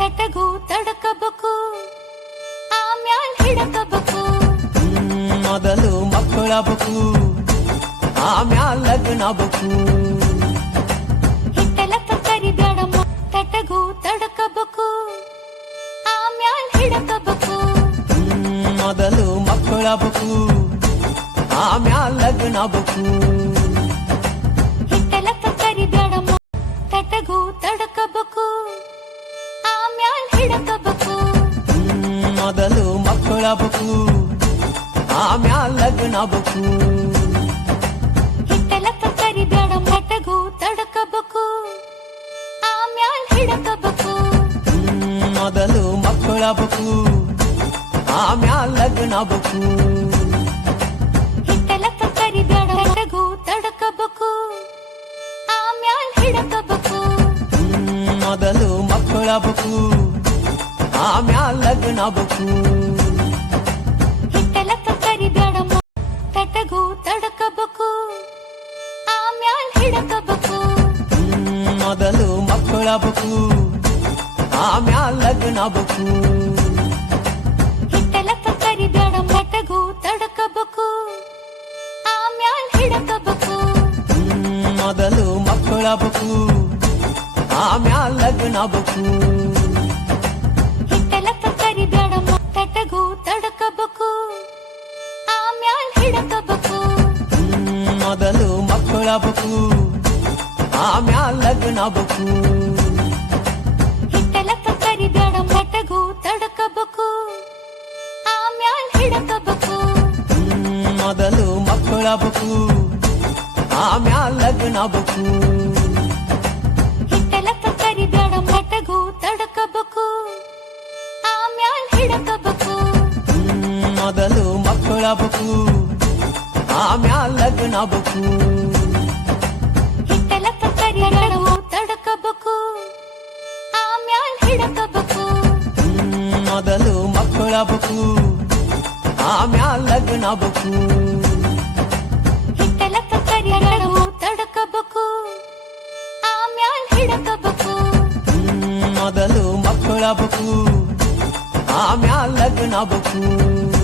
ತಟಗೂ ತಡಕಬೇಕು ಆಮ್ಯಾಲ್ ಹಿಡಕಬೇಕು ಮೊದಲು ಮಕ್ಕಳಬೇಕು ಆಮ್ಯಾಲ್ ಲಗ್ನಬೇಕು ಹಿಟ್ಟಲಕ್ಕ ಕರಿಬ್ಯಾಡಮ್ಮ ತಟಗೂ ತಡಕಬೇಕು ಆಮ್ಯಾಲ್ ಹಿಡಕಬೇಕು ಮೊದಲು ಮಕ್ಕಳಬೇಕು ಆಮ್ಯಾಲ್ ಲಗ್ನಬೇಕು ಹಿಟ್ಟಲಕ್ಕ ಕರಿಬ್ಯಾಡಮ್ಮ ತಟಗೂ ತಡಕಬೇಕು ಆಮ್ಯಾಲ್ ಹಿಡಕಬೇಕು ಮೊದಲು ಮಕ್ಕಳಬೇಕು ಆಮ್ಯಾಲ್ ಲಗ್ನಬೇಕು ಹಿಟ್ಟಲಕ್ಕ ಕರಿಬ್ಯಾಡಮ್ಮ ತಟಗೂ ತಡಕಬೇಕು ಆಮ್ಯಾಲ್ ಹಿಡಕಬೇಕು ಮೊದಲು ಮಕ್ಕಳಬೇಕು ಆಮ್ಯಾಲ್ ಲಗ್ನಬೇಕು ಹಿಟ್ಟಲಕ್ಕ ಕರಿಬ್ಯಾಡ ತಟಗೂ ತಡಕಬೇಕು ಆಮ್ಯಾಲ್ ಹಿಡಕಬೇಕು ಮೊದಲು ಮಕ್ಕಳಬೇಕು ಆಮ್ಯಾಲ್ ಲಗ್ನಬೇಕು ಹಿಟ್ಟಲಕ್ಕ ಕರಿಬ್ಯಾಡಮ್ಮ ತಟಗೂ ತಡಕಬೇಕು ಆಮ್ಯಾಲ್ ಹಿಡಕಬೇಕು ಮೊದಲು ಮಕ್ಕಳಬೇಕು ಆಮ್ಯಾಲ್ ಲಗ್ನಬೇಕು ಹಿಟ್ಟಲಕ್ಕ ಕರಿಬ್ಯಾಡಮ್ಮ ತಟಗೂ ತಡಕಬೇಕು ಆಮ್ಯಾಲ್ ಹಿಡಕಬೇಕು ಮೊದಲು ಮಕ್ಕಳಬೇಕು ಆಮ್ಯಾಲ್ ಲಗ್ನಬೇಕು ಹಿಟ್ಟಲಕ್ಕ ಕರಿಬ್ಯಾಡಮ್ಮ ತಟಗೂ ತಡಕಬೇಕು ಆಮ್ಯಾಲ್ ಹಿಡಕಬೇಕು ಮೊದಲು ಮಕ್ಕಳಬೇಕು ಆಮ್ಯಾಲ್ ಲಗ್ನಬೇಕು ಹಿಟ್ಟಲಕ್ಕ ಕರಿಬ್ಯಾಡಮ್ಮ ತಟಗೂ ತಡಕಬೇಕು ಆಮ್ಯಾಲ್ ಹಿಡಕಬೇಕು ಮೊದಲು ಮಕ್ಕಳಬೇಕು ಆಮ್ಯಾಲ್ ಲಗ್ನಬೇಕು ಹಿಟ್ಟಲಕ್ಕ ಕರಿಬ್ಯಾಡಮ್ಮ ತಟಗೂ ತಡಕಬೇಕು ಆಮ್ಯಾಲ್ ಹಿಡಕಬೇಕು ಮೊದಲು ಮಕ್ಕಳಬೇಕು ಆಮ್ಯಾಲ್ ಲಗ್ನಬೇಕು ಹಿಟ್ಟಲಕ್ಕ ಕರಿಬ್ಯಾಡಮ್ಮ ತಡಕಬೇಕು ಆಮ್ಯಾಲ್ ಹಿಡಕಬೇಕು ಮೊದಲು ಮಕ್ಕಳಬೇಕು ಆಮ್ಯಾಲ್ ಲಗ್ನಬೇಕು ಹಿಟ್ಟಲಕ್ಕ ಕರಿಬ್ಯಾಡಮ್ಮ ತಟಗೂ ತಡಕಬೇಕು ಆಮ್ಯಾಲ್ ಹಿಡಕಬೇಕು ಮೊದಲು ಮಕ್ಕಳಬೇಕು ಆಮ್ಯಾಲ್ ಲಗ್ನಬೇಕು ಹಿಟ್ಟಲಕ್ಕ ಕರಿಬ್ಯಾಡಮ್ಮ ತಟಗೂ ತಡಕಬೇಕು ಆಮ್ಯಾಲ್ ಹಿಡಕಬೇಕು ಮೊದಲು ಮಕ್ಕಳಬೇಕು ಆಮ್ಯಾಲ್ ಲಗ್ನಬೇಕು ಮೊದಲು ಮಕ್ಕಳಬೇಕು ಆಮ್ಯಾಲ್ ಲಗ್ನಬೇಕು